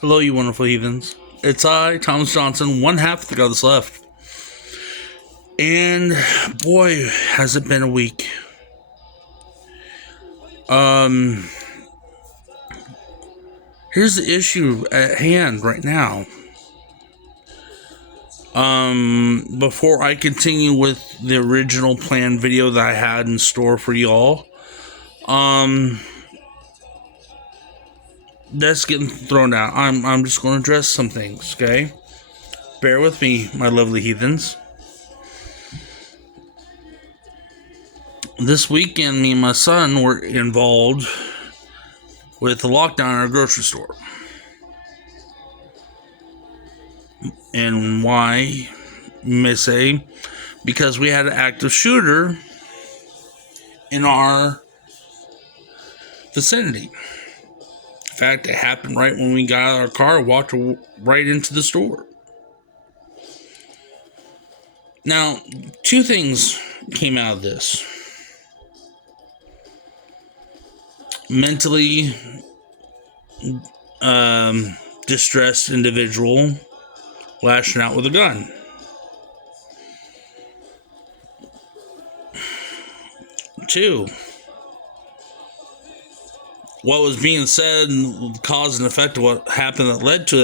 Hello, you wonderful heathens. It's I, Thomas Johnson, one half of the God that's left. And boy, has it been a week. Here's the issue at hand right now. Before I continue with the original planned video that I had in store for y'all, that's getting thrown out. I'm just going to address some things, okay? Bear with me, my lovely heathens. This weekend, me and my son were involved with the lockdown in our grocery store. And why, you may say? Because we had an active shooter in our vicinity. In fact, it happened right when we got out of our car and walked right into the store. Now, two things came out of this. Mentally distressed individual lashing out with a gun. Two, what was being said and the cause and effect of what happened that led to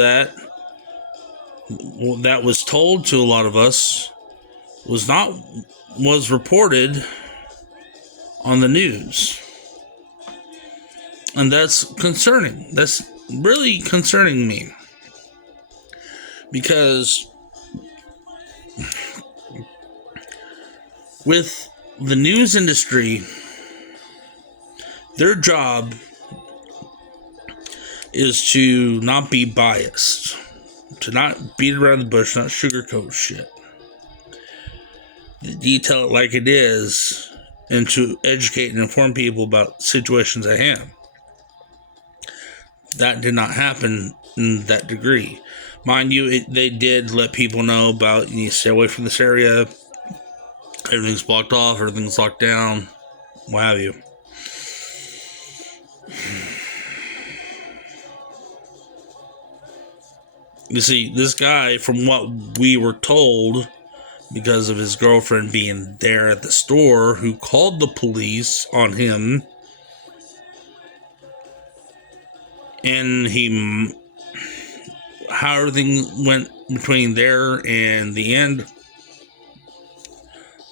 that was told to a lot of us was reported on the news. And that's concerning. That's really concerning me. Because with the news industry, their job is to not be biased, to not beat around the bush, not sugarcoat shit, to detail it like it is, and to educate and inform people about situations at hand. That did not happen in that degree. Mind you, they did let people know about, you need to stay away from this area, everything's blocked off, everything's locked down, what have you. You see, this guy, from what we were told, because of his girlfriend being there at the store, who called the police on him, and how everything went between there and the end,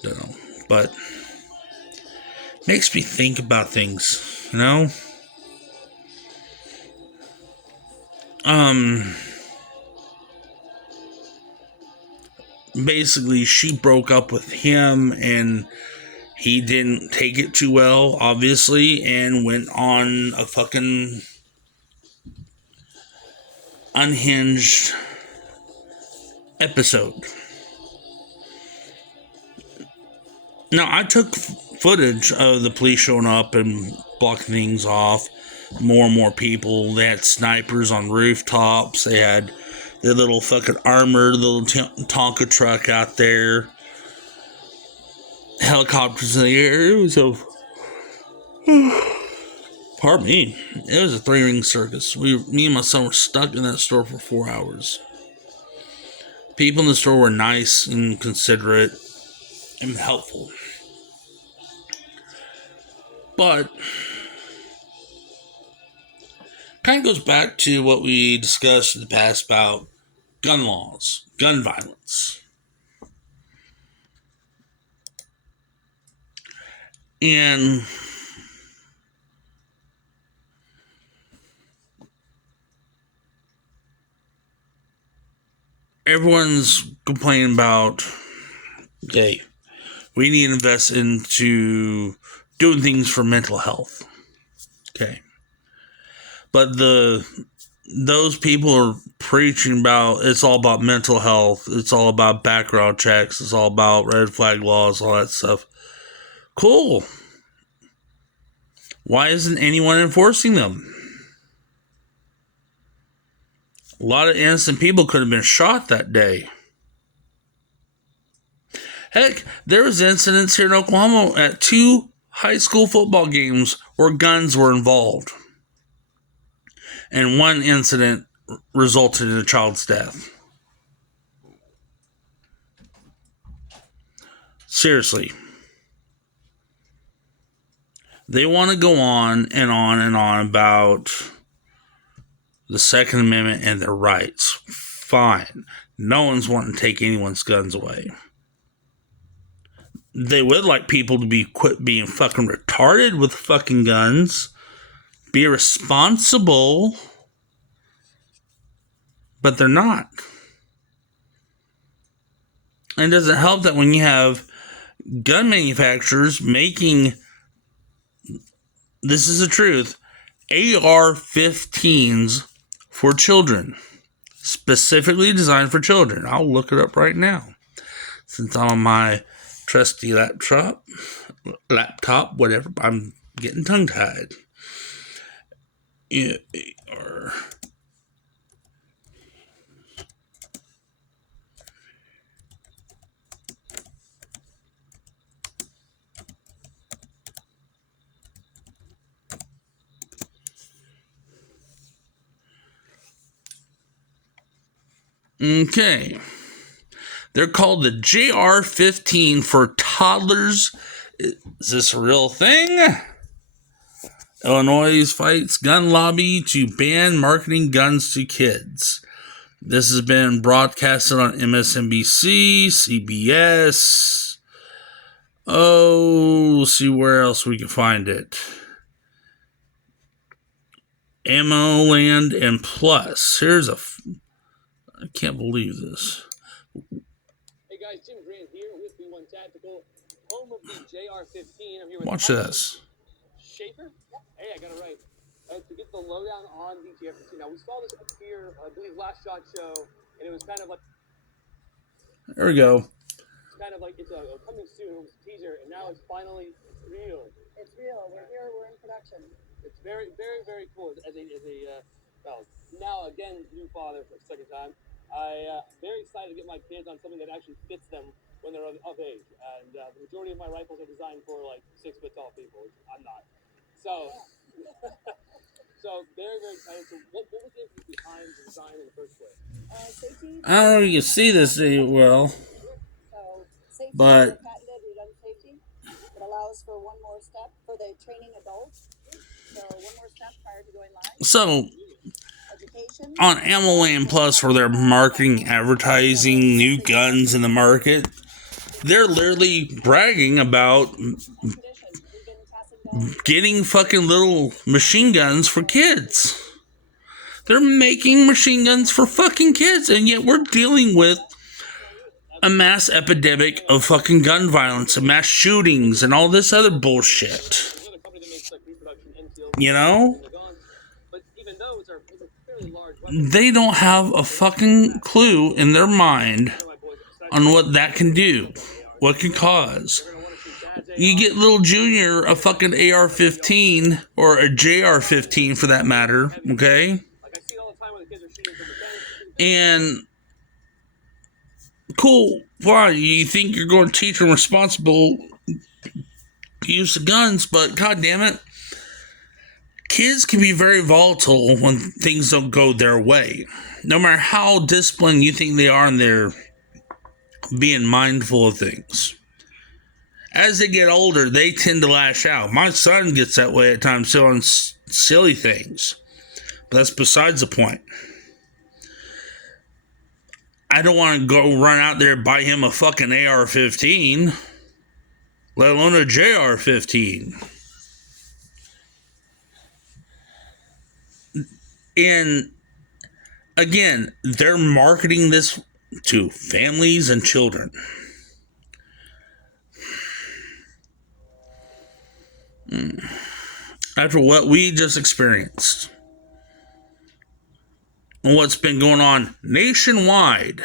don't know, but makes me think about things, you know? Basically, she broke up with him, and he didn't take it too well, obviously, and went on a fucking unhinged episode. Now, I took footage of the police showing up and blocking things off. More and more people. They had snipers on rooftops. They had their little fucking armored little Tonka truck out there. Helicopters in the air. It was pardon me. It was a 3-ring circus. Me and my son were stuck in that store for 4 hours. People in the store were nice and considerate and helpful. But kind of goes back to what we discussed in the past about gun laws, gun violence. And everyone's complaining about, okay, we need to invest into doing things for mental health. Okay. But those people are preaching about it's all about mental health, it's all about background checks, it's all about red flag laws, all that stuff. Cool. Why isn't anyone enforcing them? A lot of innocent people could have been shot that day. Heck, there was incidents here in Oklahoma at 2 high school football games where guns were involved. And one incident resulted in a child's death. Seriously. They want to go on and on and on about the Second Amendment and their rights. Fine. No one's wanting to take anyone's guns away. They would like people to quit being fucking retarded with fucking guns. Be responsible. But they're not. And it doesn't help that when you have gun manufacturers making, this is the truth, AR-15s for children. Specifically designed for children. I'll look it up right now. Since I'm on my trusty laptop, whatever, I'm getting tongue-tied. Okay. They're called the JR-15 for toddlers. Is this a real thing? Illinois fights gun lobby to ban marketing guns to kids. This has been broadcasted on MSNBC, CBS. Oh, we'll see where else we can find it. Ammo Land and Plus. Here's I can't believe this. Hey guys, Jim Grant here with B1 Tactical, home of the JR-15. I'm here with Watch this. Schaefer? Hey, I got it right. To get the lowdown on the JR-15. Now, we saw this appear, I believe, last SHOT Show, and it was kind of like... There we go. It's kind of like, it's a coming soon, it was a teaser, and now it's finally real. It's real. We're here. We're in production. It's very, very, very cool. Well, now, again, new father for the second time. I'm very excited to get my kids on something that actually fits them when they're of age. And the majority of my rifles are designed for like 6 foot tall people, which I'm not. So, so very, very excited. So what was the impetus behind the design in the first place? Safety. I don't know if you can see this well, So safety but is a patented redundant safety. It allows for one more step for the training adults. So one more step prior to going live. So Education. on Ammo Land Plus, where they're marketing, advertising new guns in the market, they're literally bragging about getting fucking little machine guns for kids. They're making machine guns for fucking kids, and yet we're dealing with a mass epidemic of fucking gun violence and mass shootings and all this other bullshit. You know? They don't have a fucking clue in their mind on what that can do, what can cause. You get little Junior a fucking AR-15 or a JR-15 for that matter, okay? And cool, why? You think you're going to teach them responsible use of guns, but god damn it, kids can be very volatile when things don't go their way. No matter how disciplined you think they are, and they're being mindful of things. As they get older, they tend to lash out. My son gets that way at times on silly things. But that's besides the point. I don't want to go run out there and buy him a fucking AR-15, let alone a JR-15. And again, they're marketing this to families and children. After what we just experienced and what's been going on nationwide,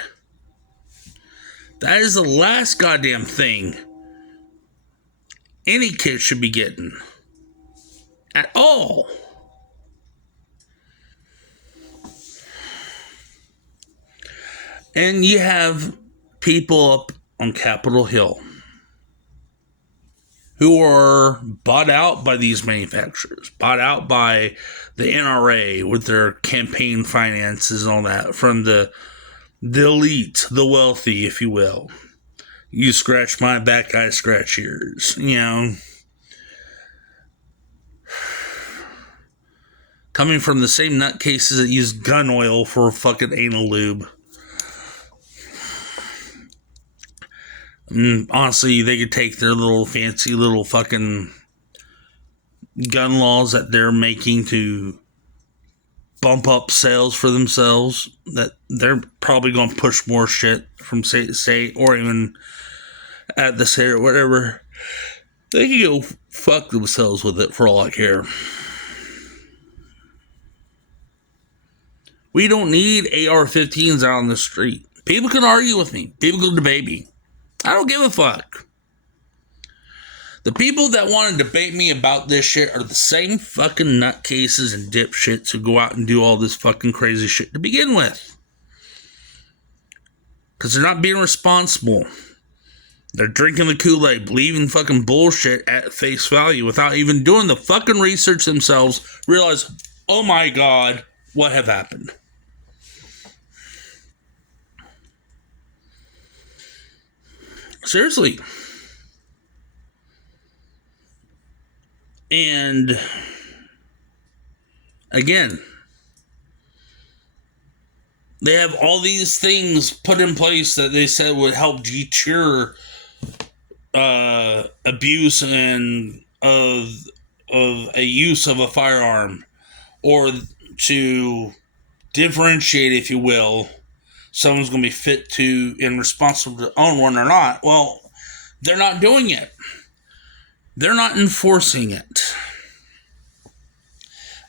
that is the last goddamn thing any kid should be getting at all. And you have people up on Capitol Hill who are bought out by these manufacturers, bought out by the NRA with their campaign finances and all that, from the elite, the wealthy, if you will. You scratch my back, I scratch yours. You know, coming from the same nutcases that use gun oil for fucking anal lube. Honestly, they could take their little fancy little fucking gun laws that they're making to bump up sales for themselves, that they're probably going to push more shit from state to state, or even at the state or whatever. They can go fuck themselves with it for all I care. We don't need AR-15s out on the street. People can argue with me. People can debate me. I don't give a fuck. The people that want to debate me about this shit are the same fucking nutcases and dipshits who go out and do all this fucking crazy shit to begin with. Because they're not being responsible. They're drinking the Kool-Aid, believing fucking bullshit at face value without even doing the fucking research themselves. Realize, oh my God, what have happened? Seriously. And again, they have all these things put in place that they said would help deter abuse and of a use of a firearm, or to differentiate, if you will, someone's going to be fit to and responsible to own one or not. Well, they're not doing it. They're not enforcing it.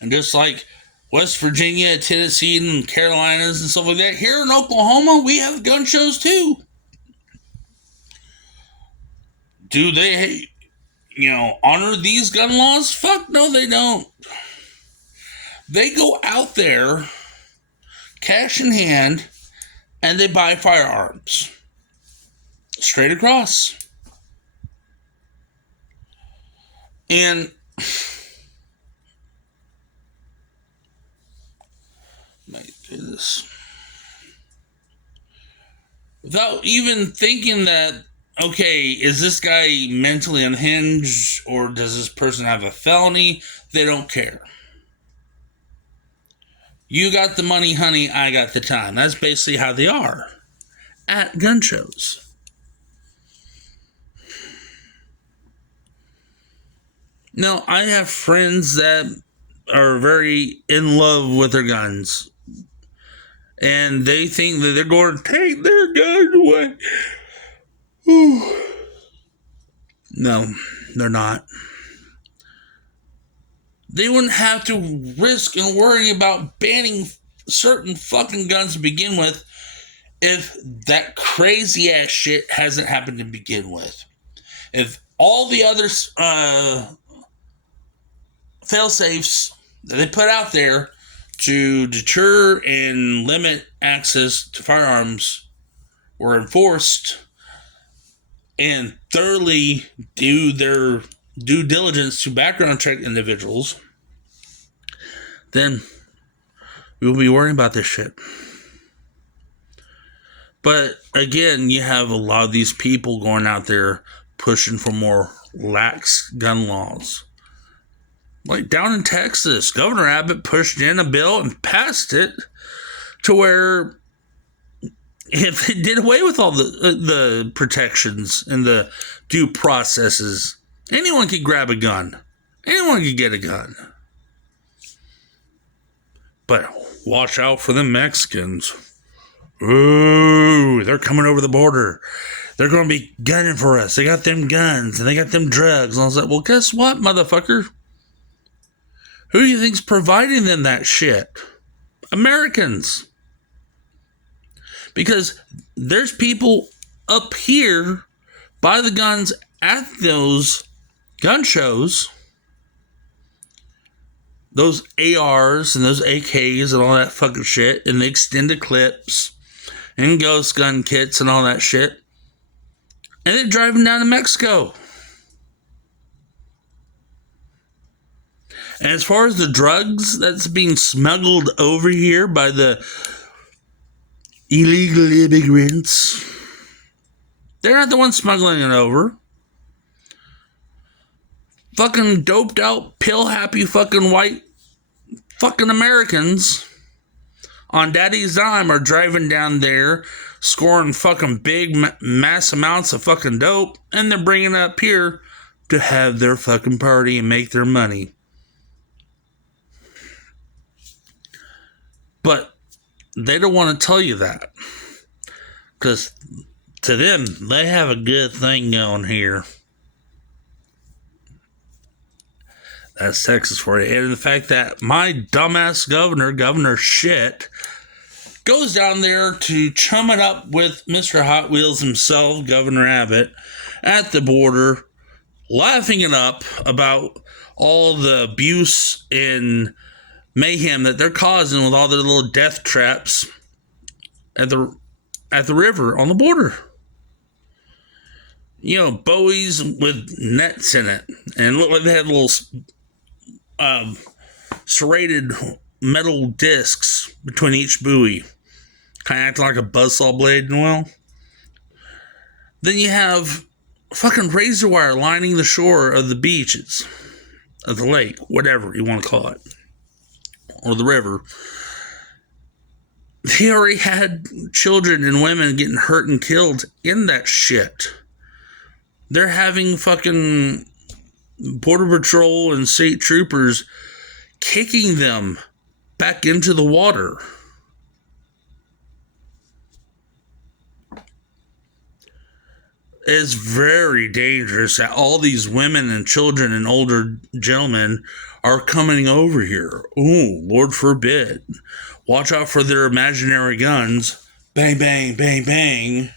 And just like West Virginia, Tennessee, and Carolinas and stuff like that, here in Oklahoma, we have gun shows too. Do they, honor these gun laws? Fuck no, they don't. They go out there, cash in hand, and they buy firearms. Straight across. And might do this without even thinking that, okay, is this guy mentally unhinged, or does this person have a felony? They don't care. You got the money, honey, I got the time. That's basically how they are at gun shows. Now, I have friends that are very in love with their guns, and they think that they're going to take their guns away. Whew. No, they're not. They wouldn't have to risk and worry about banning certain fucking guns to begin with if that crazy ass shit hasn't happened to begin with. If all the other fail-safes that they put out there to deter and limit access to firearms were enforced and thoroughly do their due diligence to background check individuals, then we will be worrying about this shit. But again, you have a lot of these people going out there pushing for more lax gun laws. Like down in Texas, Governor Abbott pushed in a bill and passed it to where if it did away with all the protections and the due processes, anyone could grab a gun. Anyone could get a gun. But watch out for the Mexicans. Ooh, they're coming over the border. They're going to be gunning for us. They got them guns and they got them drugs. And I was like, well, guess what, motherfucker? Who do you think's providing them that shit? Americans. Because there's people up here buy the guns at those gun shows, those ARs and those AKs and all that fucking shit, and the extended clips and ghost gun kits and all that shit, and they're driving down to Mexico. And as far as the drugs that's being smuggled over here by the illegal immigrants, they're not the ones smuggling it over. Fucking doped out, pill happy fucking white fucking Americans on daddy's dime are driving down there, scoring fucking big mass amounts of fucking dope, and they're bringing it up here to have their fucking party and make their money. But they don't want to tell you that, because to them, they have a good thing going here. That's Texas for you. And the fact that my dumbass governor shit, goes down there to chum it up with Mr. Hot Wheels himself, Governor Abbott, at the border, laughing it up about all the abuse and mayhem that they're causing with all their little death traps at the river on the border. You know, buoys with nets in it, and it looked like they had little serrated metal discs between each buoy, kind of acting like a buzzsaw blade. Well, then you have fucking razor wire lining the shore of the beaches, of the lake, whatever you want to call it, or the river. They already had children and women getting hurt and killed in that shit. They're having fucking Border Patrol and state troopers kicking them back into the water. It's very dangerous that all these women and children and older gentlemen are coming over here. Ooh, Lord forbid. Watch out for their imaginary guns. Bang, bang, bang, bang.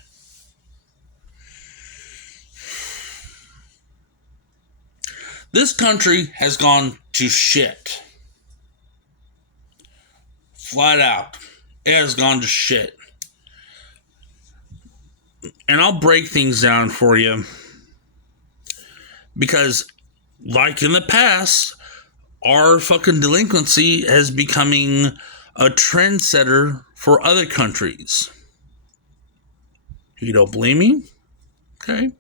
This country has gone to shit. Flat out. It has gone to shit. And I'll break things down for you. Because, like in the past, our fucking delinquency is becoming a trendsetter for other countries. You don't believe me? Okay.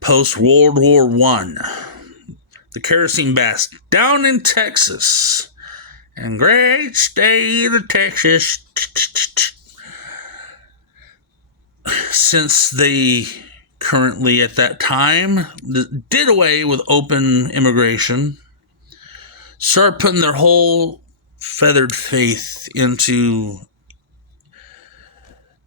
Post-World War I, the kerosene baths down in Texas, and great state of Texas, since they currently at that time did away with open immigration, started putting their whole feathered faith into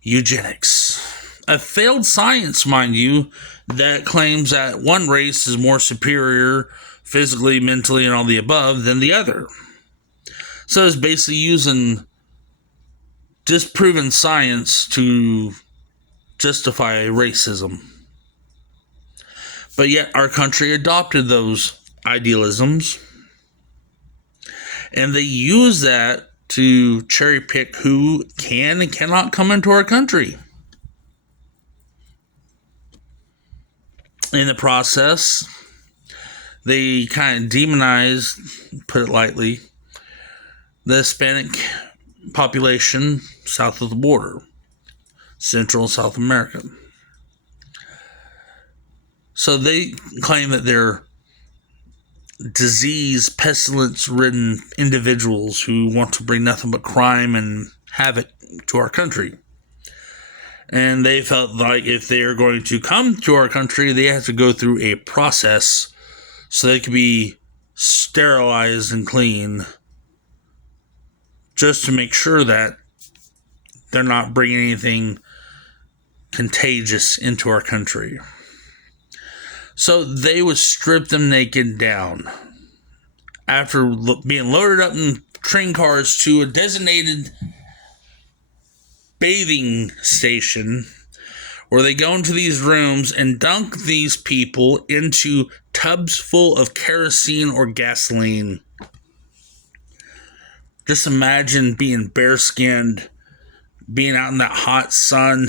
eugenics. A failed science, mind you, that claims that one race is more superior physically, mentally, and all the above than the other. So it's basically using disproven science to justify racism. But yet our country adopted those idealisms, and they use that to cherry pick who can and cannot come into our country. In the process, they kind of demonized, put it lightly, the Hispanic population south of the border, Central and South America. So they claim that they're disease, pestilence-ridden individuals who want to bring nothing but crime and havoc to our country. And they felt like if they are going to come to our country, they have to go through a process so they can be sterilized and clean, just to make sure that they're not bringing anything contagious into our country. So they would strip them naked down after being loaded up in train cars to a designated bathing station, where they go into these rooms and dunk these people into tubs full of kerosene or gasoline. Just imagine being bare-skinned, being out in that hot sun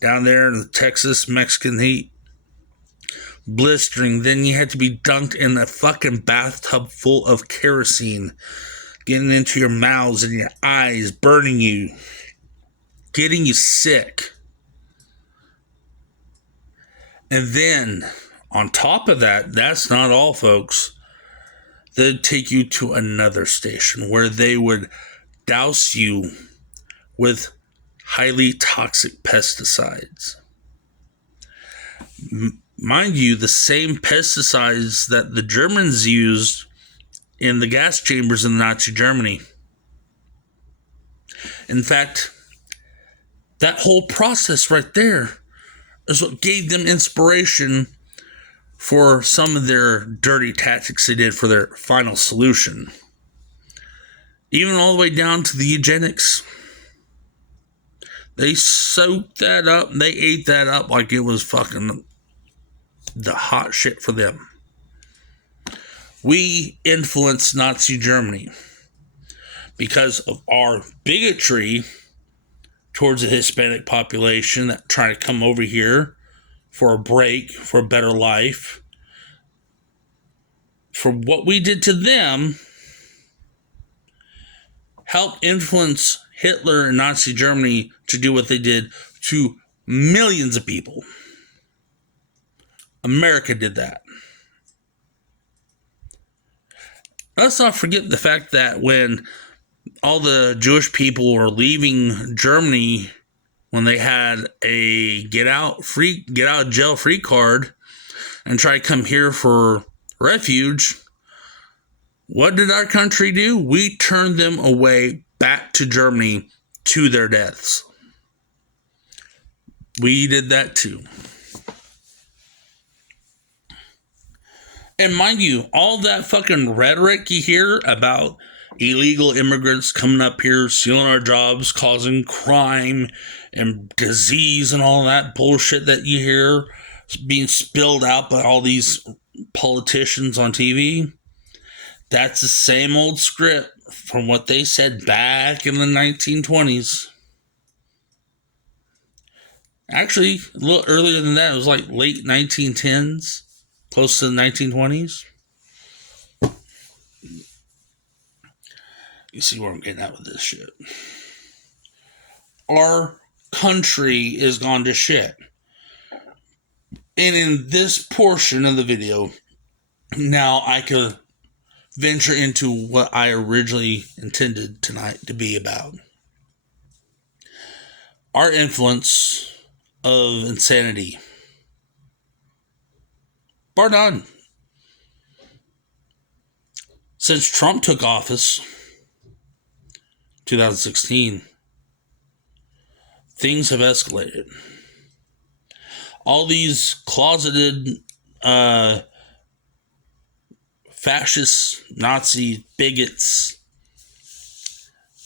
down there in the Texas Mexican heat, blistering. Then you had to be dunked in a fucking bathtub full of kerosene, getting into your mouths and your eyes, burning you, getting you sick. And then, on top of that, that's not all, folks. They'd take you to another station where they would douse you with highly toxic pesticides. Mind you, the same pesticides that the Germans used in the gas chambers in Nazi Germany. In fact, that whole process right there is what gave them inspiration for some of their dirty tactics they did for their final solution. Even all the way down to the eugenics. They soaked that up and they ate that up like it was fucking the hot shit for them. We influenced Nazi Germany because of our bigotry towards the Hispanic population that trying to come over here for a break, for a better life. For what we did to them, helped influence Hitler and Nazi Germany to do what they did to millions of people. America did that. Let's not forget the fact that when all the Jewish people were leaving Germany, when they had a get out of jail free card and try to come here for refuge, what did our country do? We turned them away back to Germany to their deaths. We did that too. And mind you, all that fucking rhetoric you hear about illegal immigrants coming up here, stealing our jobs, causing crime and disease and all that bullshit that you hear being spilled out by all these politicians on TV, that's the same old script from what they said back in the 1920s. Actually, a little earlier than that. It was like late 1910s, close to the 1920s. You see where I'm getting at with this shit. Our country is gone to shit. And in this portion of the video, now I could venture into what I originally intended tonight to be about. Our influence of insanity. Bar none. Since Trump took office, 2016, things have escalated. All these closeted fascist, Nazi bigots,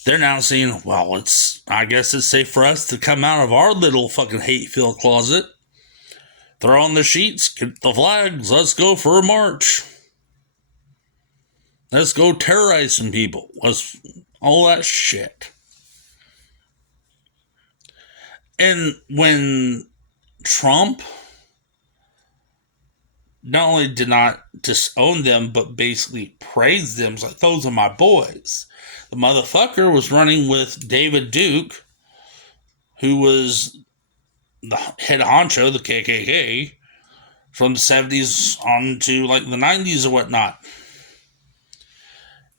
they're now saying, well, I guess it's safe for us to come out of our little fucking hate-filled closet, throw on the sheets, get the flags, let's go for a march. Let's go terrorize some people. All that shit. And when Trump not only did not disown them, but basically praised them, it's like, those are my boys. The motherfucker was running with David Duke, who was the head honcho, the KKK, from the 70s on to like the 90s or whatnot.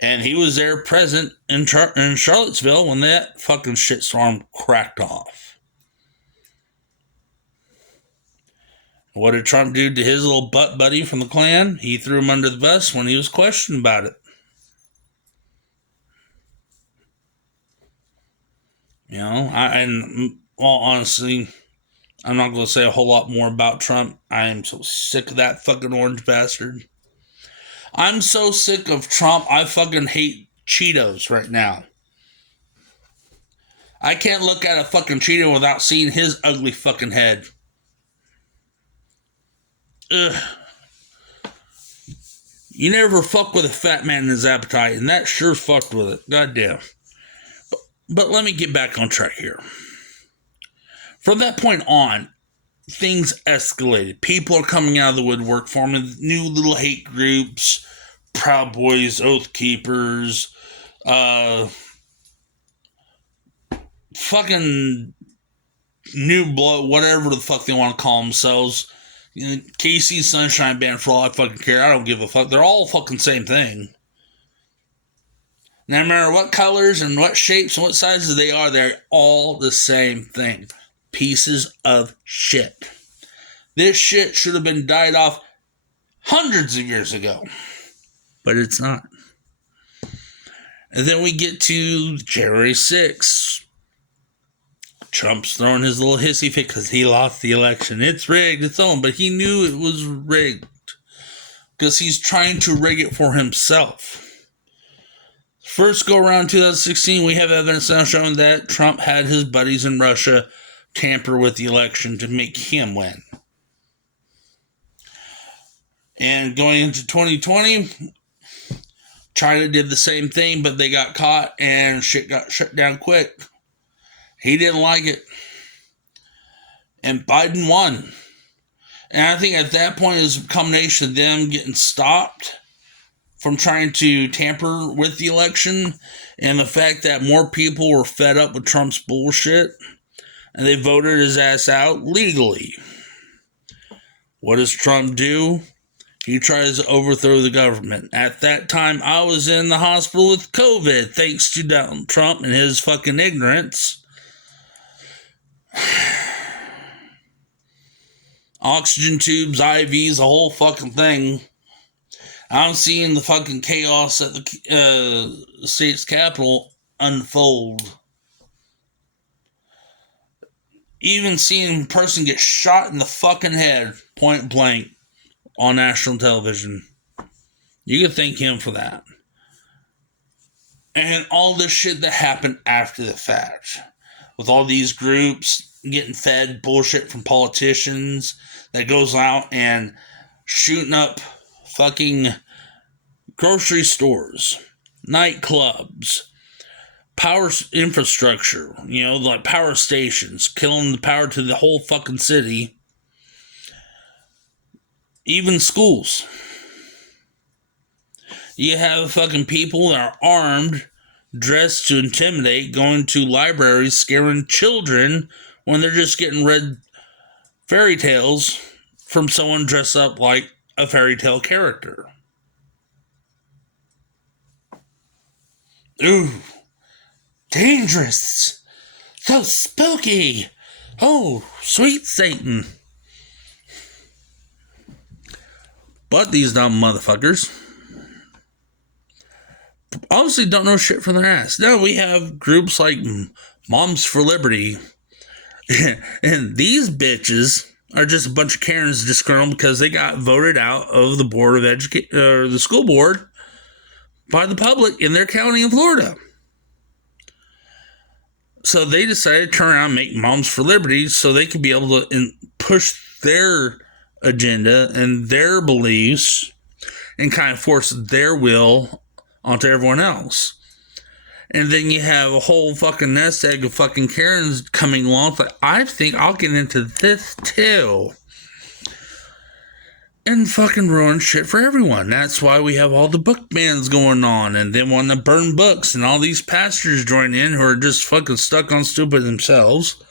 And he was there present in Charlottesville when that fucking shitstorm cracked off. What did Trump do to his little butt buddy from the Klan? He threw him under the bus when he was questioned about it. You know, honestly, I'm not going to say a whole lot more about Trump. I am so sick of that fucking orange bastard. I'm so sick of Trump, I fucking hate Cheetos right now. I can't look at a fucking Cheeto without seeing his ugly fucking head. Ugh. You never fuck with a fat man in his appetite, and that sure fucked with it. Goddamn. But let me get back on track here. From that point on, things escalated. People are coming out of the woodwork, forming new little hate groups, Proud Boys, Oath Keepers, fucking New Blood, whatever the fuck they want to call themselves. KC Sunshine Band, for all I fucking care. I don't give a fuck. They're all fucking same thing. No matter what colors and what shapes and what sizes they are, they're all the same thing. Pieces of shit. This shit should have been died off hundreds of years ago. But it's not. And then we get to January 6th. Trump's throwing his little hissy fit because he lost the election. It's rigged, it's on, but he knew it was rigged. Because he's trying to rig it for himself. First go around 2016, we have evidence now showing that Trump had his buddies in Russia tamper with the election to make him win. And going into 2020, China did the same thing, but they got caught and shit got shut down quick. He didn't like it. And Biden won. And I think at that point it was a combination of them getting stopped from trying to tamper with the election and the fact that more people were fed up with Trump's bullshit and they voted his ass out legally. What does Trump do? He tries to overthrow the government. At that time, I was in the hospital with COVID thanks to Donald Trump and his fucking ignorance. Oxygen tubes, IVs, the whole fucking thing. I'm seeing the fucking chaos at the state's capital unfold. Even seeing a person get shot in the fucking head, point blank, on national television. You can thank him for that. And all this shit that happened after the fact. With all these groups getting fed bullshit from politicians that goes out and shooting up fucking grocery stores, nightclubs, power infrastructure, like power stations, killing the power to the whole fucking city, even schools. You have fucking people that are armed, dressed to intimidate, going to libraries, scaring children when they're just getting read fairy tales from someone dressed up like a fairy tale character. Ooh, dangerous, so spooky. Oh, sweet Satan. But these dumb motherfuckers obviously don't know shit from their ass. Now we have groups like Moms for Liberty, and these bitches are just a bunch of Karens disgruntled because they got voted out of the board of education, or the school board, by the public in their county in Florida. So they decided to turn around and make Moms for Liberty so they could be able to push their agenda and their beliefs and kind of force their will onto everyone else. And then you have a whole fucking nest egg of fucking Karens coming along. Like, I think I'll get into this too. And fucking ruin shit for everyone. That's why we have all the book bans going on. And then want to burn books. And all these pastors join in who are just fucking stuck on stupid themselves.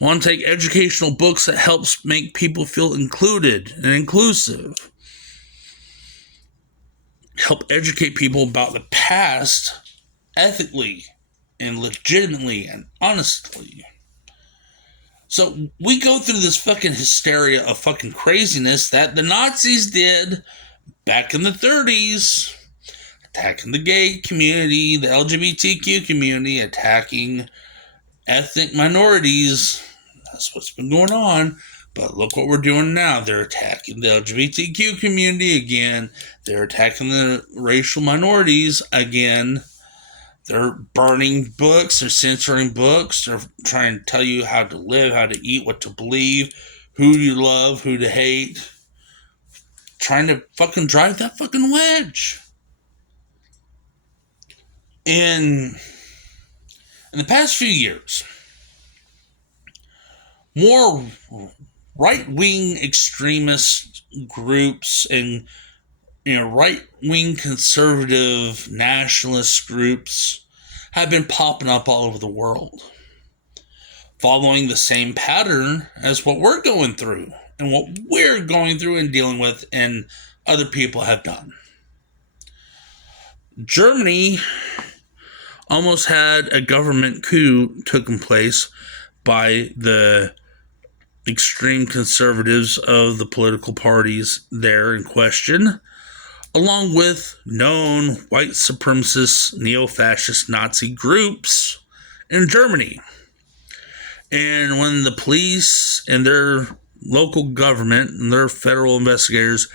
Want to take educational books that helps make people feel included and inclusive. Help educate people about the past ethically and legitimately and honestly. So we go through this fucking hysteria of fucking craziness that the Nazis did back in the 30s. Attacking the gay community, the LGBTQ community, attacking ethnic minorities. That's what's been going on. But look what we're doing now. They're attacking the LGBTQ community again. They're attacking the racial minorities again. They're burning books. They're censoring books. They're trying to tell you how to live, how to eat, what to believe, who you love, who to hate. Trying to fucking drive that fucking wedge. In the past few years, more right-wing extremist groups and right-wing conservative nationalist groups have been popping up all over the world, following the same pattern as what we're going through and what we're going through and dealing with and other people have done. Germany almost had a government coup taken place by the extreme conservatives of the political parties there in question, along with known white supremacist, neo-fascist Nazi groups in Germany. And when the police and their local government and their federal investigators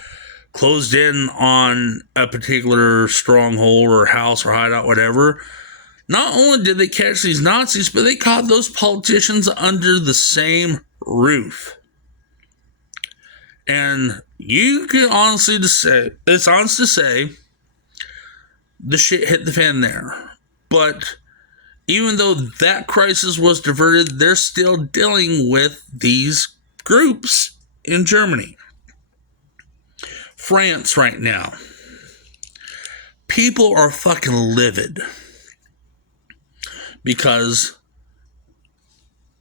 closed in on a particular stronghold or house or hideout, whatever, not only did they catch these Nazis, but they caught those politicians under the same roof. And you can honestly say, it's honest to say, the shit hit the fan there. But even though that crisis was diverted, they're still dealing with these groups in Germany. France right now. People are fucking livid because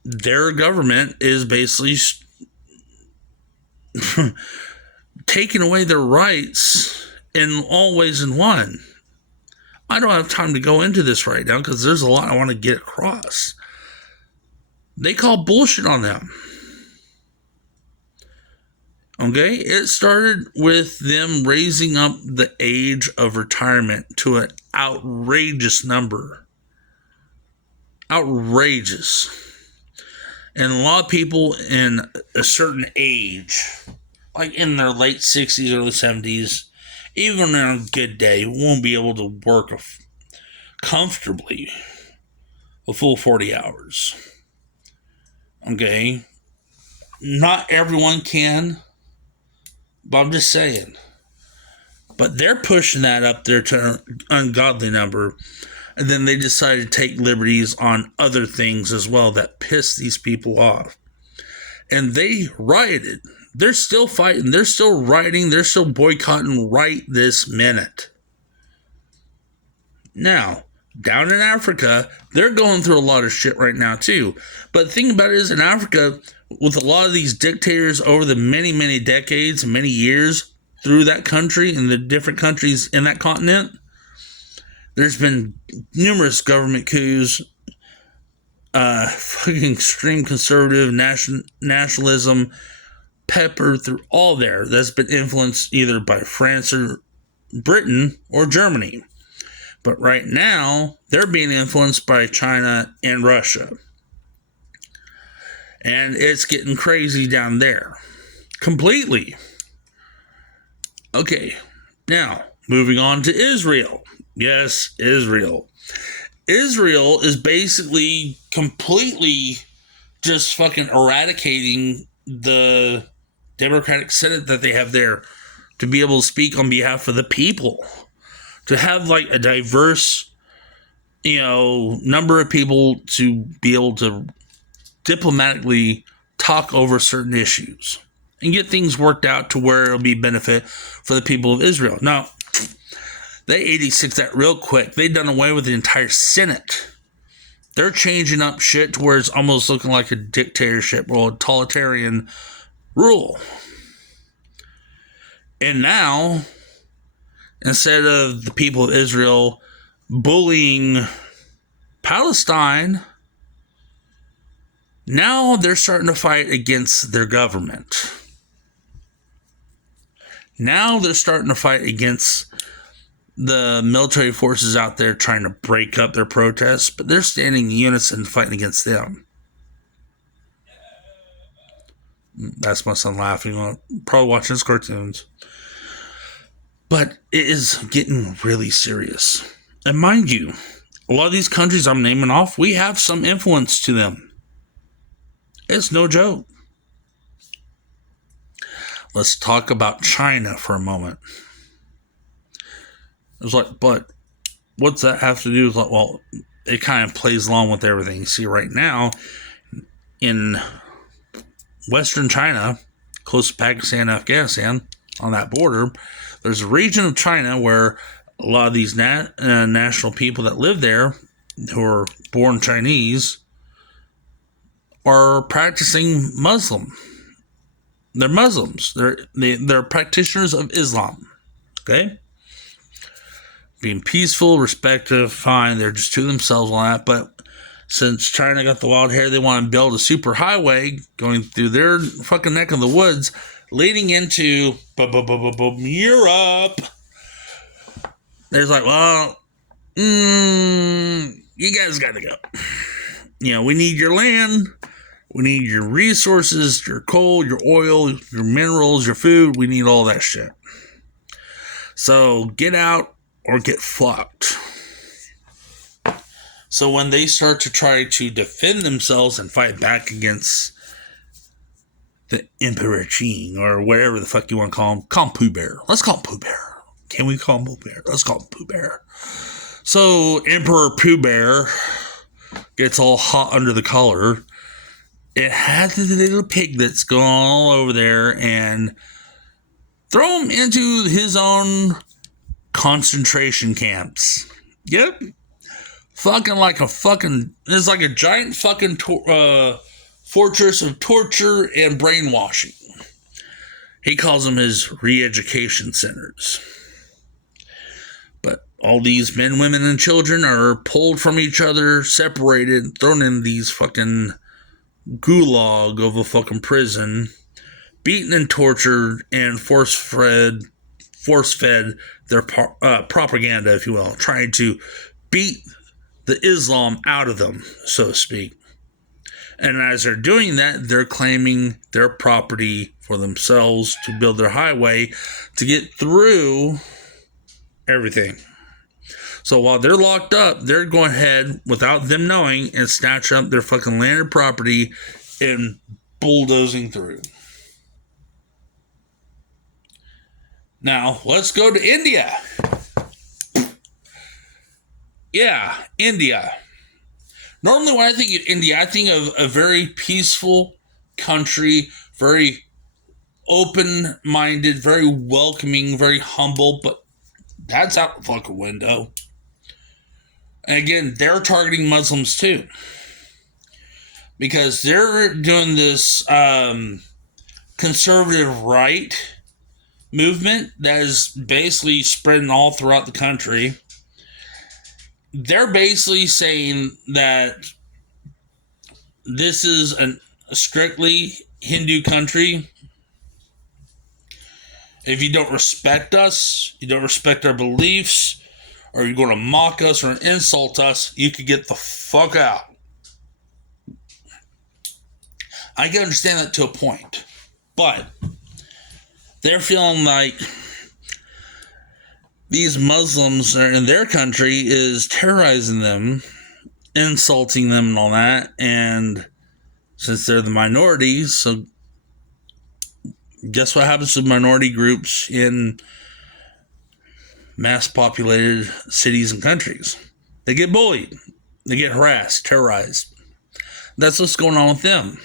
their government is basically taking away their rights in all ways and one. I don't have time to go into this right now because there's a lot I want to get across. They call bullshit on them. Okay, it started with them raising up the age of retirement to an outrageous number. Outrageous. And a lot of people in a certain age, like in their late 60s, early 70s, even on a good day, won't be able to work comfortably a full 40 hours. Okay? Not everyone can. But I'm just saying. But they're pushing that up there to an ungodly number. And then they decided to take liberties on other things as well that piss these people off. And they rioted. They're still fighting. They're still rioting. They're still boycotting right this minute. Now, down in Africa, they're going through a lot of shit right now too. But the thing about it is in Africa, with a lot of these dictators over the many, many decades, many years through that country and the different countries in that continent, there's been numerous government coups, fucking extreme conservative nationalism peppered through all there that's been influenced either by France or Britain or Germany. But right now, they're being influenced by China and Russia. And it's getting crazy down there. Completely. Okay, now, moving on to Israel. Yes, Israel. Israel is basically completely just fucking eradicating the Democratic Senate that they have there to be able to speak on behalf of the people. To have like a diverse, number of people to be able to diplomatically talk over certain issues and get things worked out to where it'll be benefit for the people of Israel. Now, they 86 that real quick. They done away with the entire Senate. They're changing up shit to where it's almost looking like a dictatorship or a totalitarian rule. And now, instead of the people of Israel bullying Palestine, now they're starting to fight against their government. Now they're starting to fight against the military forces out there trying to break up their protests, but they're standing in unison fighting against them. That's my son laughing. Probably watching his cartoons. But it is getting really serious. And mind you, a lot of these countries I'm naming off, we have some influence to them. It's no joke. Let's talk about China for a moment. It's like, but what's that have to do with, well, it kind of plays along with everything. You see, right now, in Western China, close to Pakistan, Afghanistan, on that border, there's a region of China where a lot of these national people that live there, who are born Chinese, are practicing Muslim. They're Muslims. They're practitioners of Islam. Okay? Being peaceful, respectful, fine. They're just to themselves on that. But since China got the wild hair, they want to build a super highway going through their fucking neck of the woods, leading into Europe. There's like, well, you guys got to go. You know, we need your land. We need your resources, your coal, your oil, your minerals, your food. We need all that shit. So get out or get fucked. So when they start to try to defend themselves and fight back against the Emperor Qing or whatever the fuck you want to call him Pooh Bear. Let's call him Pooh Bear. Can we call him Pooh Bear? Let's call him Pooh Bear. So Emperor Pooh Bear gets all hot under the collar. It had the little piglets go all over there and throw him into his own concentration camps. Yep. It's like a giant fucking fortress of torture and brainwashing. He calls them his re-education centers. But all these men, women, and children are pulled from each other, separated, thrown in these fucking gulag of a fucking prison, beaten and tortured, and force-fed their propaganda, if you will, trying to beat the Islam out of them, so to speak. And as they're doing that, they're claiming their property for themselves to build their highway to get through everything. So while they're locked up, they're going ahead, without them knowing, and snatch up their fucking landed property and bulldozing through. Now, let's go to India. Yeah, India. Normally when I think of India, I think of a very peaceful country, very open-minded, very welcoming, very humble, but that's out the fucking window. And again, they're targeting Muslims too. Because they're doing this conservative right movement that is basically spreading all throughout the country. They're basically saying that this is a strictly Hindu country. If you don't respect us, you don't respect our beliefs, or you're going to mock us or insult us, you could get the fuck out. I can understand that to a point. But they're feeling like these Muslims in their country is terrorizing them, insulting them and all that. And since they're the minorities, so guess what happens to minority groups in mass populated cities and countries? They get bullied. They get harassed, terrorized. That's what's going on with them.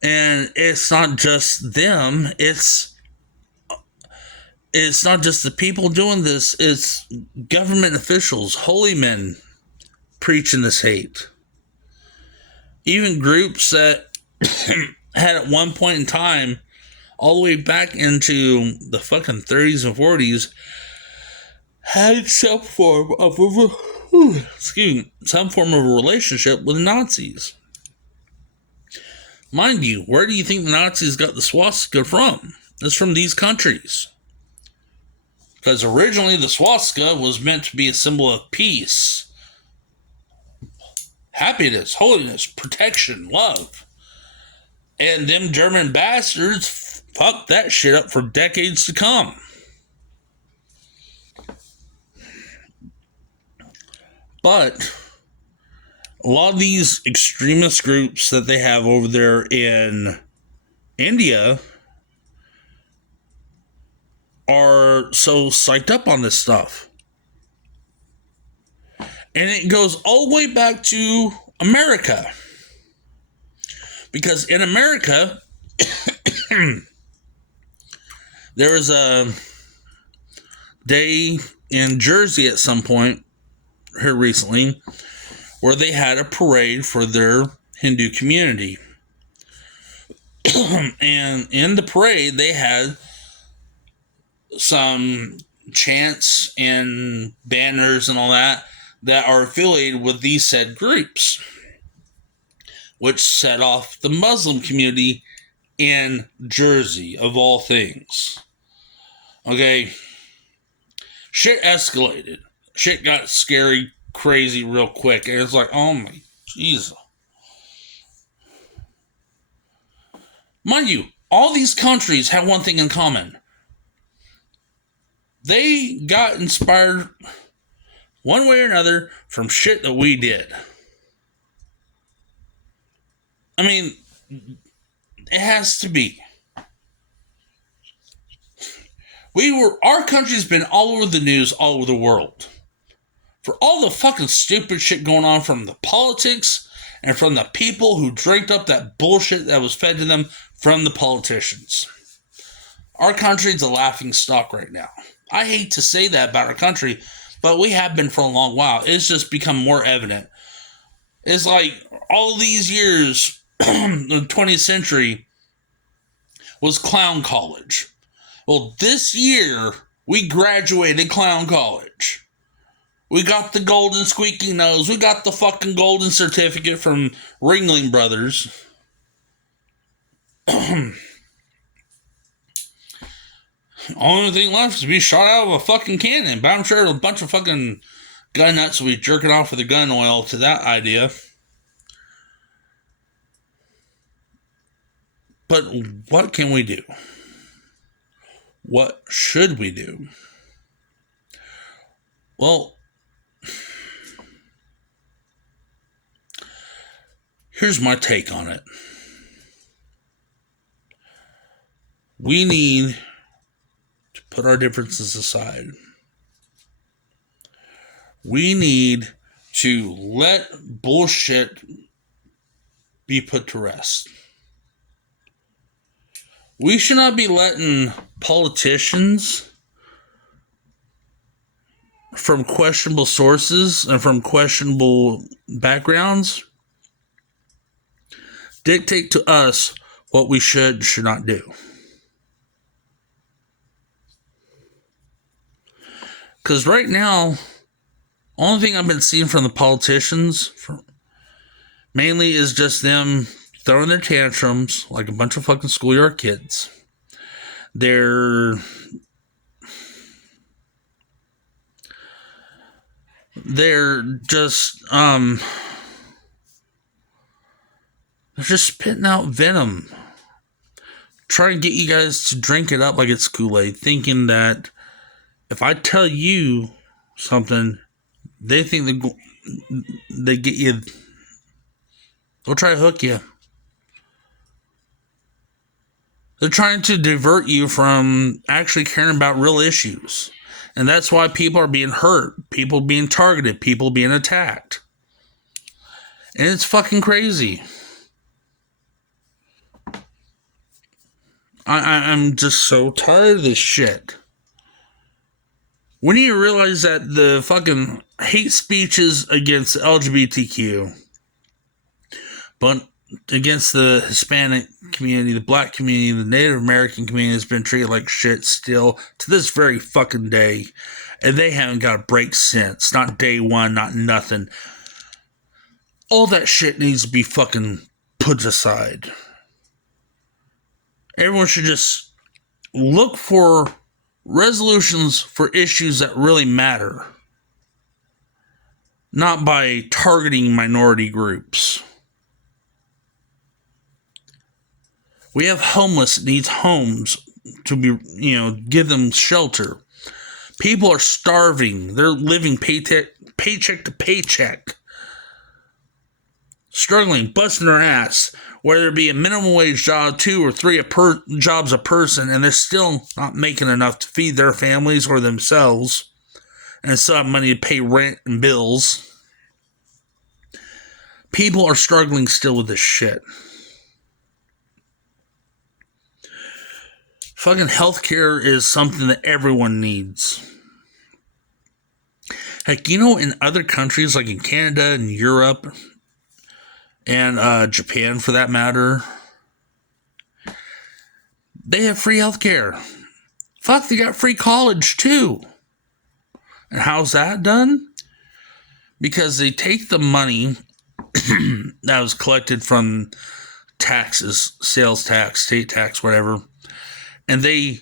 And it's not just them, it's not just the people doing this, it's government officials, holy men preaching this hate. Even groups that had at one point in time, all the way back into the fucking 30s and 40s, had some form of a relationship with Nazis. Mind you, where do you think the Nazis got the swastika from? It's from these countries. Because originally the swastika was meant to be a symbol of peace, happiness, holiness, protection, love. And them German bastards fucked that shit up for decades to come. But a lot of these extremist groups that they have over there in India are so psyched up on this stuff. And it goes all the way back to America. Because in America, there was a day in Jersey at some point here recently where they had a parade for their Hindu community. And in the parade, they had some chants and banners and all that are affiliated with these said groups, which set off the Muslim community in Jersey, of all things. Okay, shit escalated. Shit got scary, crazy real quick, and it's like, oh my Jesus. Mind you, all these countries have one thing in common. They got inspired one way or another from shit that we did. I mean, it has to be. Our country's been all over the news, all over the world. For all the fucking stupid shit going on from the politics and from the people who drank up that bullshit that was fed to them from the politicians. Our country's a laughing stock right now. I hate to say that about our country, but we have been for a long while. It's just become more evident. It's like all these years, the 20th century was clown college. Well, this year, we graduated clown college. We got the golden squeaky nose. We got the fucking golden certificate from Ringling Brothers. Only thing left is to be shot out of a fucking cannon. But I'm sure a bunch of fucking gun nuts will be jerking off with the gun oil to that idea. But what can we do? What should we do? Well, here's my take on it. We need to put our differences aside. We need to let bullshit be put to rest. We should not be letting politicians from questionable sources and from questionable backgrounds dictate to us what we should not do. Because right now, only thing I've been seeing from the politicians mainly is just them throwing their tantrums like a bunch of fucking schoolyard kids. They're just spitting out venom, trying to get you guys to drink it up like it's Kool-Aid, thinking that if I tell you something, they think they get you. They'll try to hook you. They're trying to divert you from actually caring about real issues. And that's why people are being hurt, people being targeted, people being attacked. And it's fucking crazy. I'm just so tired of this shit. We need to realize that the fucking hate speeches against the LGBTQ, but against the Hispanic community, the black community, the Native American community has been treated like shit still to this very fucking day. And they haven't got a break since. Not day one, not nothing. All that shit needs to be fucking put aside. Everyone should just look for resolutions for issues that really matter. Not by targeting minority groups. We have homeless that needs homes to be, give them shelter. People are starving. They're living paycheck to paycheck. Struggling, busting their ass. Whether it be a minimum wage job, 2 or 3 jobs a person, and they're still not making enough to feed their families or themselves, and still have money to pay rent and bills. People are struggling still with this shit. Fucking healthcare is something that everyone needs. Heck, in other countries like in Canada and Europe and Japan for that matter, they have free healthcare. Fuck, they got free college too. And how's that done? Because they take the money that was collected from taxes, sales tax, state tax, whatever, and they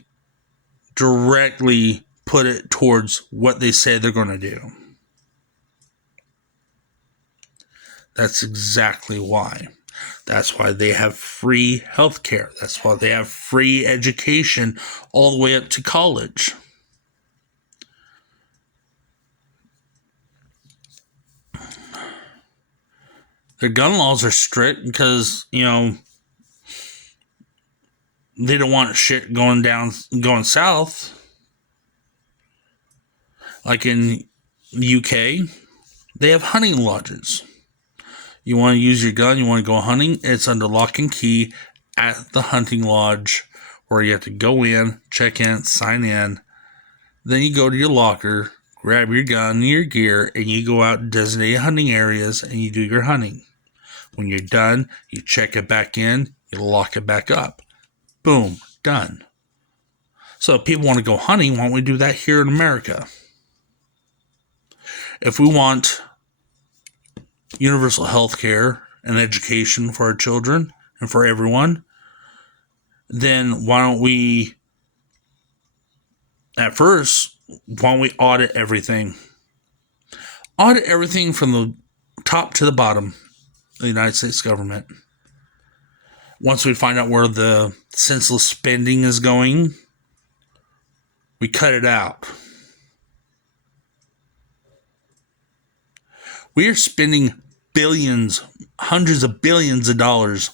directly put it towards what they say they're going to do. That's exactly why. That's why they have free healthcare. That's why they have free education all the way up to college. Their gun laws are strict because, they don't want shit going south. Like in the UK, they have hunting lodges. You want to use your gun, you want to go hunting, it's under lock and key at the hunting lodge where you have to go in, check in, sign in. Then you go to your locker, grab your gun, your gear, and you go out to designated hunting areas and you do your hunting. When you're done, you check it back in, you lock it back up. Boom, done. So if people want to go hunting, why don't we do that here in America? If we want universal health care and education for our children and for everyone, then why don't we, at first, audit everything? Audit everything from the top to the bottom of the United States government. Once we find out where the senseless spending is going, we cut it out. We are spending billions, hundreds of billions of dollars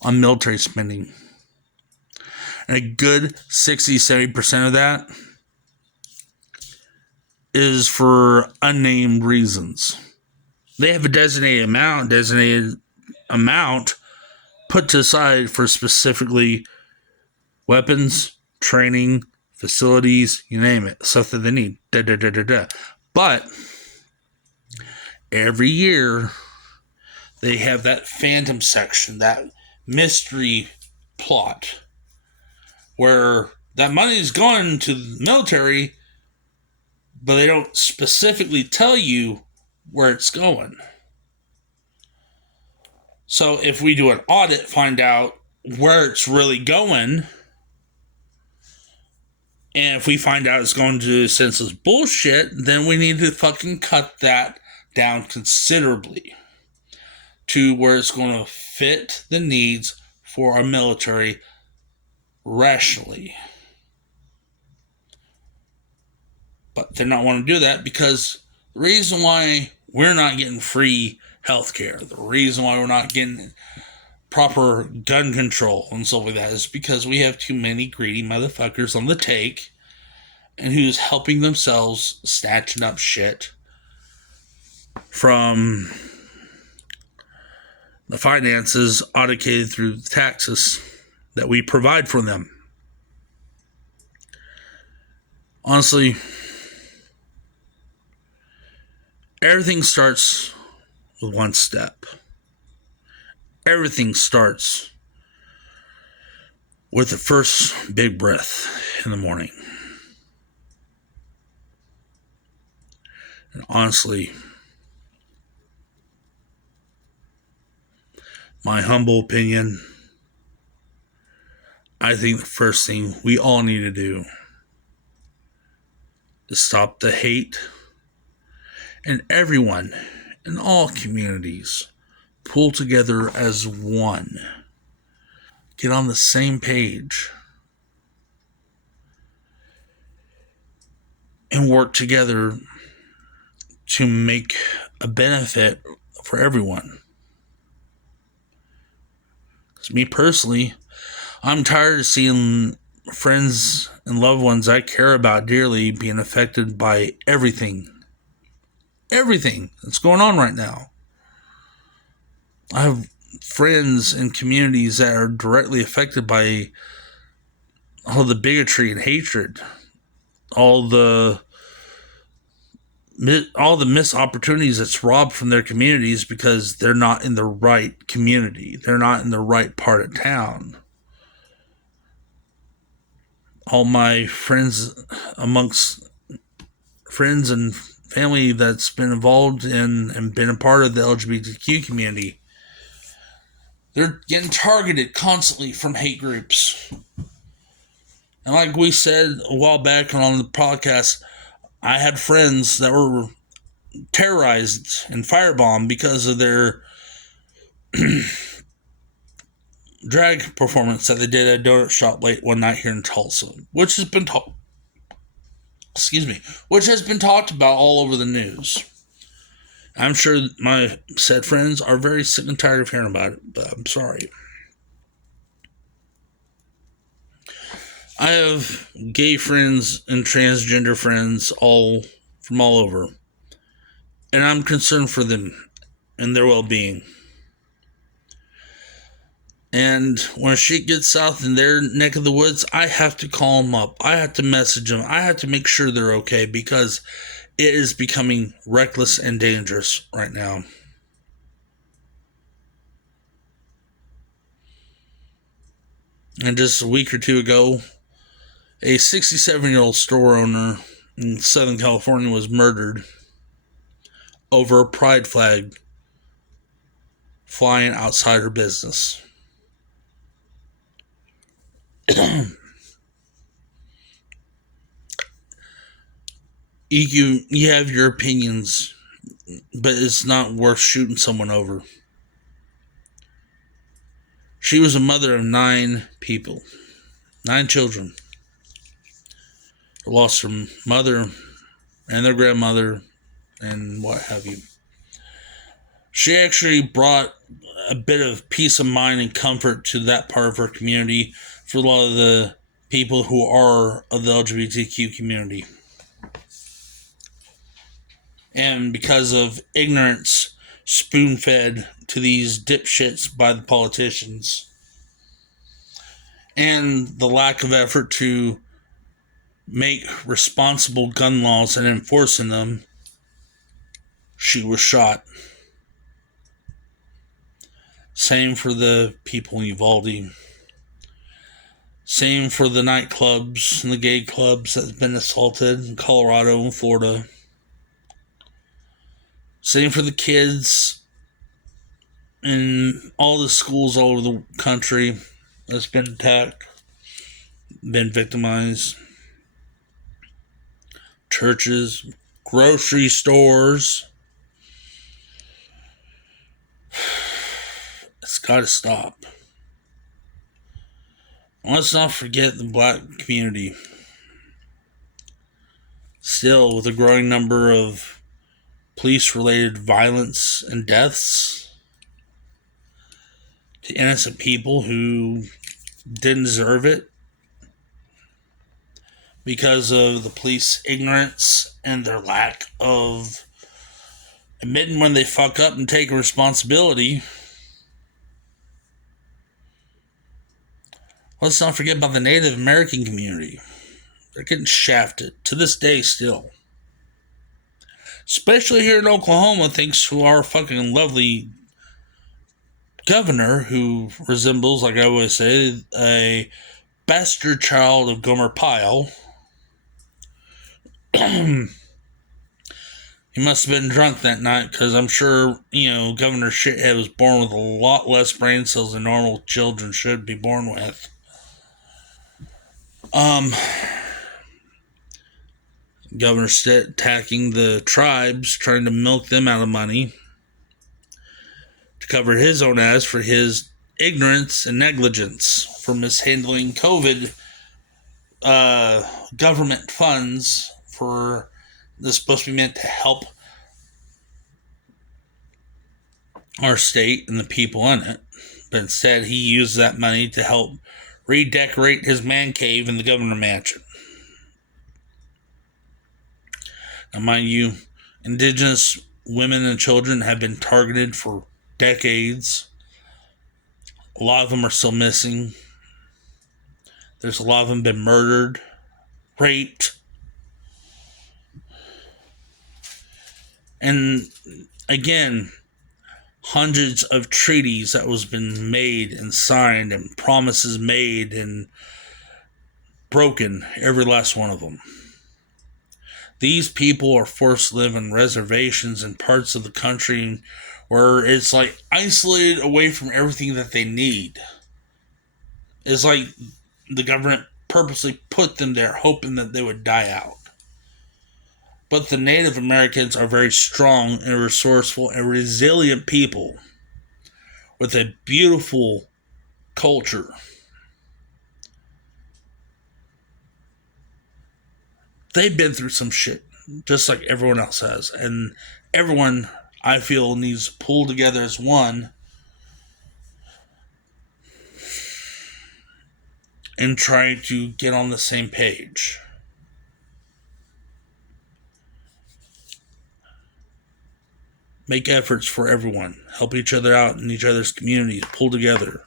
on military spending. And a good 60-70% of that is for unnamed reasons. They have a designated amount put to side for specifically weapons, training, facilities, you name it, stuff that they need. But every year they have that phantom section, that mystery plot, where that money is going to the military, but they don't specifically tell you where it's going. So if we do an audit, find out where it's really going, and if we find out it's going to senseless bullshit, then we need to fucking cut that down considerably to where it's going to fit the needs for our military rationally. But they're not wanting to do that because the reason why we're not getting free healthcare, the reason why we're not getting proper gun control and stuff like that is because we have too many greedy motherfuckers on the take and who's helping themselves snatching up shit from the finances audited through taxes that we provide for them. Honestly, everything starts with one step. Everything starts with the first big breath in the morning. And honestly, my humble opinion, I think the first thing we all need to do is stop the hate, and everyone in all communities pull together as one. Get on the same page and work together to make a benefit for everyone. Because me personally, I'm tired of seeing friends and loved ones I care about dearly being affected by everything that's going on right now. I have friends and communities that are directly affected by all the bigotry and hatred, all the missed opportunities that's robbed from their communities because they're not in the right community. They're not in the right part of town. All my friends, amongst friends and family that's been involved in and been a part of the LGBTQ community, they're getting targeted constantly from hate groups. And like we said a while back on the podcast, I had friends that were terrorized and firebombed because of their drag performance that they did at a donut shop late one night here in Tulsa, which has been talked about all over the news. I'm sure my said friends are very sick and tired of hearing about it, but I'm sorry. I have gay friends and transgender friends from all over, and I'm concerned for them and their well-being. And when shit gets south in their neck of the woods, I have to call them up. I have to message them. I have to make sure they're okay, because it is becoming reckless and dangerous right now. And just a week or two ago, a 67-year-old store owner in Southern California was murdered over a pride flag flying outside her business. You have your opinions, but it's not worth shooting someone over. She was a mother of 9 people, 9 children. Lost her mother and their grandmother and what have you. She actually brought a bit of peace of mind and comfort to that part of her community for a lot of the people who are of the LGBTQ community. And because of ignorance spoon-fed to these dipshits by the politicians, and the lack of effort to make responsible gun laws and enforcing them, she was shot. Same for the people in Uvalde. Same for the nightclubs and the gay clubs that have been assaulted in Colorado and Florida. Same for the kids in all the schools all over the country that's been attacked, been victimized. Churches, grocery stores. It's got to stop. Let's not forget the black community. Still, with a growing number of police-related violence and deaths to innocent people who didn't deserve it because of the police ignorance and their lack of admitting when they fuck up and taking responsibility. Let's not forget about the Native American community. They're getting shafted to this day still. Especially here in Oklahoma, thanks to our fucking lovely governor who resembles, like I always say, a bastard child of Gomer Pyle. He must have been drunk that night, because I'm sure, Governor Shithead was born with a lot less brain cells than normal children should be born with. Governor Stitt attacking the tribes, trying to milk them out of money to cover his own ass for his ignorance and negligence for mishandling COVID government funds for that's supposed to be meant to help our state and the people in it. But instead, he used that money to help redecorate his man cave in the governor mansion. Now, mind you, indigenous women and children have been targeted for decades. A lot of them are still missing. There's a lot of them been murdered, raped, and again, hundreds of treaties that was been made and signed and promises made and broken, every last one of them. These people are forced to live on reservations in parts of the country where it's like isolated away from everything that they need. It's like the government purposely put them there hoping that they would die out. But the Native Americans are very strong and resourceful and resilient people with a beautiful culture. They've been through some shit, just like everyone else has. And everyone, I feel, needs to pull together as one and try to get on the same page. Make efforts for everyone. Help each other out in each other's communities. Pull together.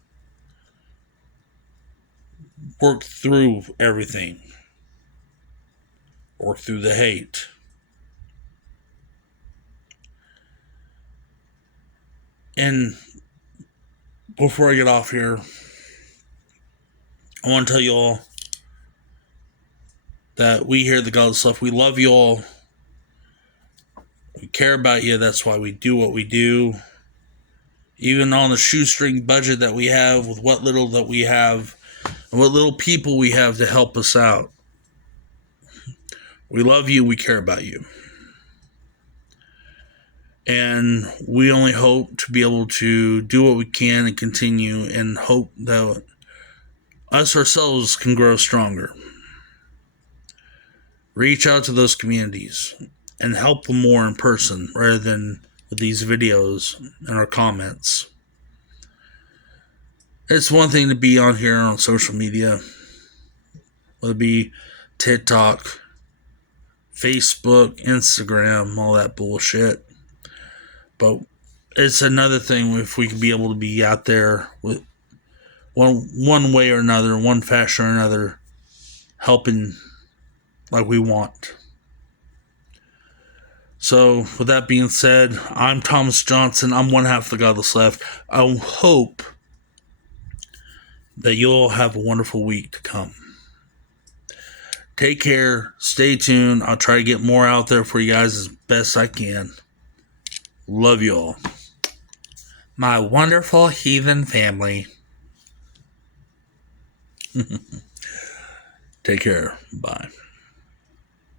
Work through everything. Work through the hate. And before I get off here, I want to tell you all that we here at the Godless Left, we love you all. We care about you. That's why we do what we do. Even on the shoestring budget that we have, with what little that we have, and what little people we have to help us out. We love you. We care about you. And we only hope to be able to do what we can and continue, and hope that us ourselves can grow stronger. Reach out to those communities and help them more in person rather than with these videos and our comments. It's one thing to be on here on social media, whether it be TikTok, Facebook, Instagram, all that bullshit. But it's another thing if we can be able to be out there with one way or another, one fashion or another, helping like we want. So, with that being said, I'm Thomas Johnson. I'm one half of the Godless Left. I hope that you'll have a wonderful week to come. Take care. Stay tuned. I'll try to get more out there for you guys as best I can. Love you all. My wonderful heathen family. Take care. Bye.